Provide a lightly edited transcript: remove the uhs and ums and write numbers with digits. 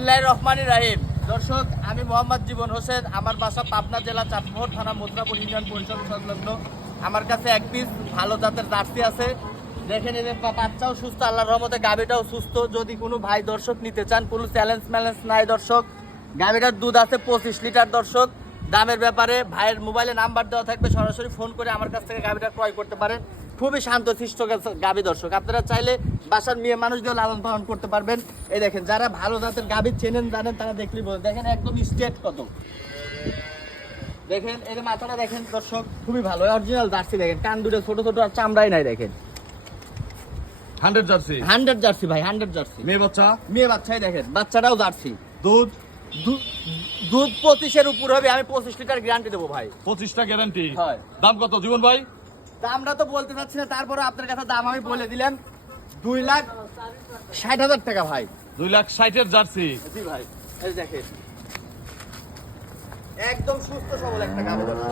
বিসমিল্লাহির রহমানির রহিম। দর্শক, আমি মোহাম্মদ জীবন হোসেন। আমার বাসা পাবনা জেলা চাঁদপুর থানা মুদ্রাপুর ইউনিয়ন পরিষদ সংলগ্ন। আমার কাছে এক পিস ভালো জাতের জার্সি আছে। দেখেন, এদের বাচ্চাও সুস্থ, আল্লাহর রহমতে গাভীটাও সুস্থ। যদি কোনো ভাই দর্শক নিতে চান, কোনো চ্যালেঞ্জ ম্যালেঞ্জ নাই দর্শক। গাভীটার দুধ আছে 25 লিটার দর্শক। দামের ব্যাপারে ভাইয়ের মোবাইলে নাম্বার দেওয়া থাকবে, সরাসরি ফোন করে আমার কাছ থেকে গাভীটা ক্রয় করতে পারেন। খুবই শান্তশিষ্ট গাভী দর্শক, আপনারা চাইলে বাসার মেয়ে মানুষ দিয়ে লালন পালন করতে পারবেন। এই দেখেন, যারা ভালো জাতের গাভী চেনেন জানেন তারা দেখলেই বলেন। দেখেন একদম স্ট্রেট কত, দেখেন এই যে মাথাটা দেখেন দর্শক, খুবই ভালো অরিজিনাল জার্সি। দেখেন কান দুটো ছোট ছোট, আর চামড়াই নাই। দেখেন 100 জার্সি, 100 জার্সি ভাই, 100 জার্সি। মেয়ে বাচ্চা, মেয়ে বাচ্চাই দেখেন, বাচ্চাটাও জার্সি। দুধ দুধ 25-এর উপর হবে। আমি 25 লিটার গ্যারান্টি দেবো ভাই। 25টা গ্যারান্টি। হয়। দাম কত জীবন ভাই? দামটা তো বলতে চাচ্ছি না, তারপরে আপনার কাছে দাম আমি বলে দিলাম 2,60,000 টাকা ভাই। 2,60,000 জার্সি। জি ভাই, এই দেখেন একদম সুস্থ সবল একটা গাভী দর্শক।